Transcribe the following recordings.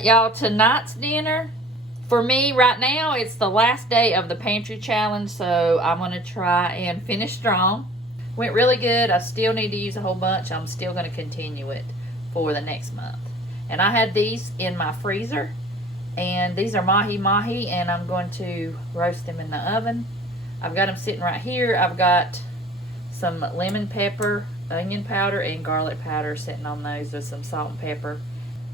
right, y'all, tonight's dinner, for me right now, it's the last day of the Pantry challenge, so I'm going to try and finish strong. Went really good. I still need to use a whole bunch. I'm still going to continue it for the next month. And I had these in my freezer, and these are mahi, and I'm going to roast them in the oven. I've got them sitting right here. I've got some lemon pepper, onion powder, and garlic powder sitting on those with some salt and pepper.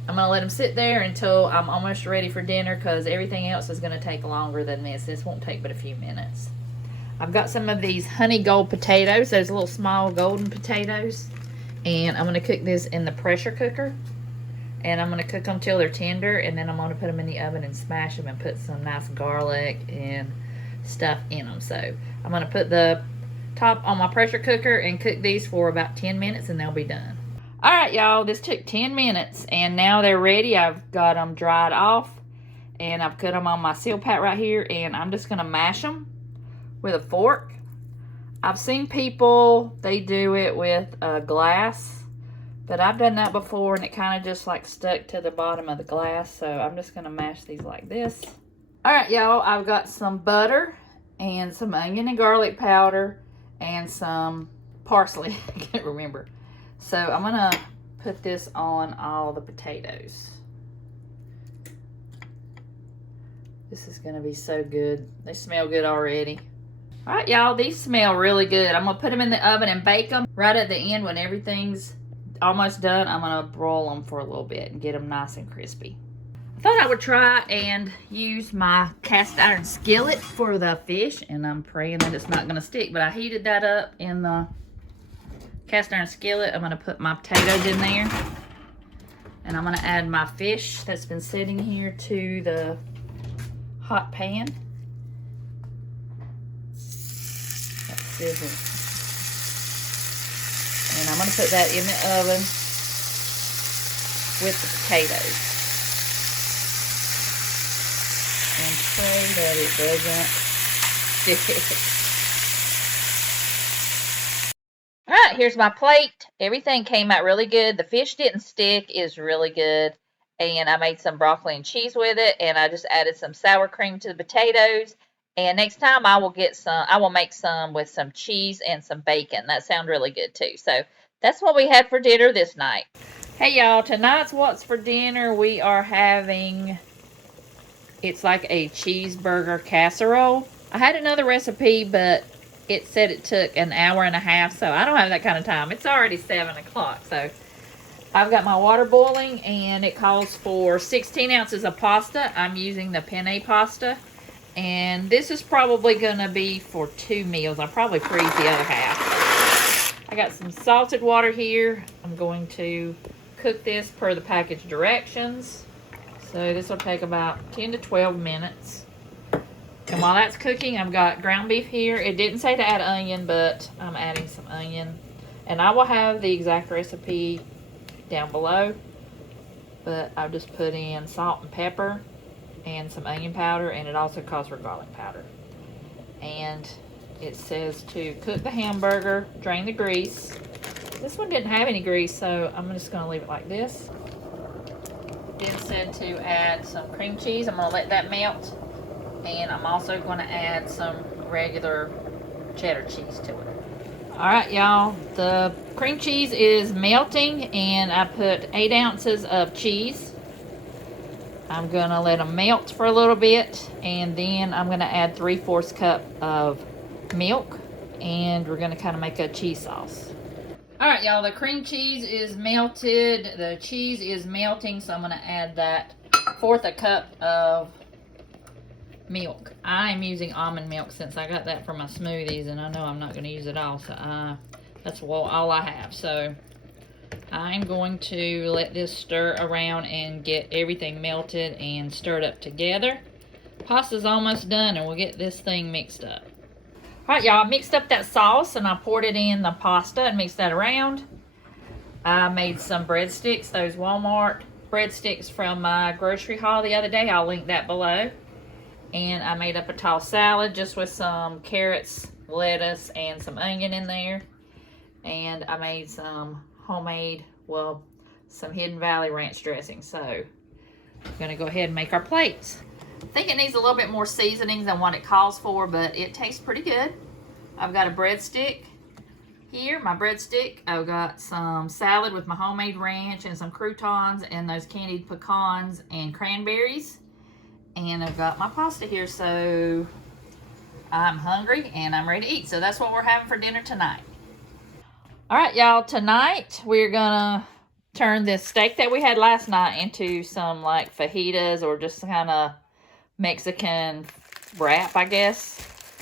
I'm going to let them sit there until I'm almost ready for dinner, because everything else is going to take longer than this. This won't take but a few minutes. I've got some of these honey gold potatoes, those little small golden potatoes. And I'm going to cook this in the pressure cooker. And I'm going to cook them till they're tender, and then I'm going to put them in the oven and smash them and put some nice garlic and stuff in them. So I'm going to put the top on my pressure cooker and cook these for about 10 minutes and they'll be done. Alright, y'all, this took 10 minutes and now they're ready. I've got them dried off and I've cut them on my seal pat right here, and I'm just going to mash them with a fork. I've seen people, they do it with a glass, but I've done that before and it kind of just like stuck to the bottom of the glass, so I'm just going to mash these like this. Alright, y'all, I've got some butter and some onion and garlic powder and some parsley. I can't remember. So I'm going to put this on all the potatoes. This is going to be so good. They smell good already. Alright, y'all, these smell really good. I'm going to put them in the oven and bake them. Right at the end, when everything's almost done, I'm going to broil them for a little bit and get them nice and crispy. I thought I would try and use my cast iron skillet for the fish, and I'm praying that it's not going to stick, but I heated that up in the cast iron skillet. I'm going to put my potatoes in there, and I'm going to add my fish that's been sitting here to the hot pan. That's sizzling. And I'm going to put that in the oven with the potatoes. And pray that it doesn't stick. Alright, here's my plate. Everything came out really good. The fish didn't stick, is really good. And I made some broccoli and cheese with it, and I just added some sour cream to the potatoes. And next time I will make some with some cheese and some bacon. That sounds really good too. So that's what we had for dinner this night. Hey y'all, tonight's what's for dinner. We are having, it's like a cheeseburger casserole. I had another recipe, but it said it took an hour and a half, so I don't have that kind of time. It's already 7 o'clock, so I've got my water boiling, and it calls for 16 ounces of pasta. I'm using the penne pasta, and this is probably going to be for 2 meals. I'll probably freeze the other half. I got some salted water here. I'm going to cook this per the package directions. So this will take about 10 to 12 minutes. And while that's cooking, I've got ground beef here. It didn't say to add onion, but I'm adding some onion. And I will have the exact recipe down below. But I've just put in salt and pepper and some onion powder, and it also calls for garlic powder. And it says to cook the hamburger, drain the grease. This one didn't have any grease, so I'm just going to leave it like this. Then said to add some cream cheese. I'm going to let that melt. And I'm also going to add some regular cheddar cheese to it. Alright, y'all. The cream cheese is melting, and I put 8 ounces of cheese. I'm going to let them melt for a little bit, and then I'm going to add 3/4 cup of milk, and we're going to kind of make a cheese sauce. Alright, y'all. The cream cheese is melted. The cheese is melting, so I'm going to add that 1/4 cup of milk. I'm using almond milk since I got that for my smoothies, and I know I'm not going to use it all, so that's all I have. So I'm going to let this stir around and get everything melted and stirred up together. Pasta's almost done, and we'll get this thing mixed up. Alright, y'all, I mixed up that sauce and I poured it in the pasta and mixed that around. I made some breadsticks, those Walmart breadsticks from my grocery haul the other day. I'll link that below. And I made up a tall salad just with some carrots, lettuce, and some onion in there. And I made some homemade, well, some Hidden Valley ranch dressing. So We're going to go ahead and make our plates. I think it needs a little bit more seasoning than what it calls for, but it tastes pretty good. I've got a breadstick here, my breadstick. I've got some salad with my homemade ranch and some croutons and those candied pecans and cranberries. And I've got my pasta here, so I'm hungry and I'm ready to eat. So that's what we're having for dinner tonight. All right, y'all, tonight we're gonna turn this steak that we had last night into some like fajitas or just kind of Mexican wrap, I guess.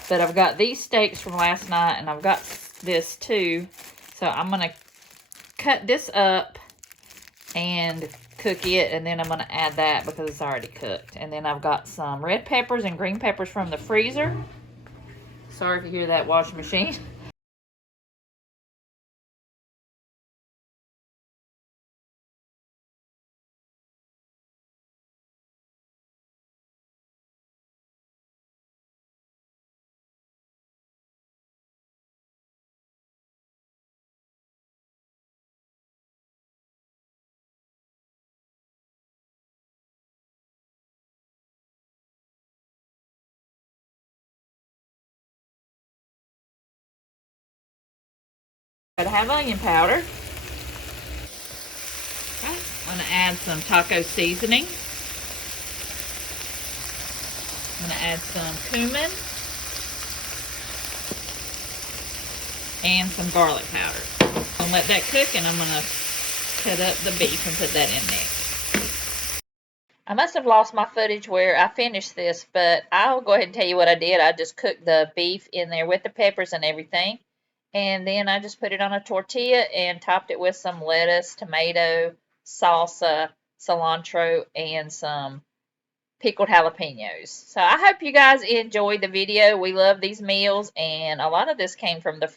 But I've got these steaks from last night and I've got this too. So I'm gonna cut this up and cook it, and then I'm gonna add that because it's already cooked. And then I've got some red peppers and green peppers from the freezer. Sorry if you hear that washing machine. Gotta have onion powder. Okay. I'm gonna add some taco seasoning. I'm gonna add some cumin and some garlic powder. I'm gonna let that cook, and I'm gonna cut up the beef and put that in next. I must have lost my footage where I finished this, but I'll go ahead and tell you what I did. I just cooked the beef in there with the peppers and everything. And then I just put it on a tortilla and topped it with some lettuce, tomato, salsa, cilantro, and some pickled jalapenos. So I hope you guys enjoyed the video. We love these meals, and a lot of this came from the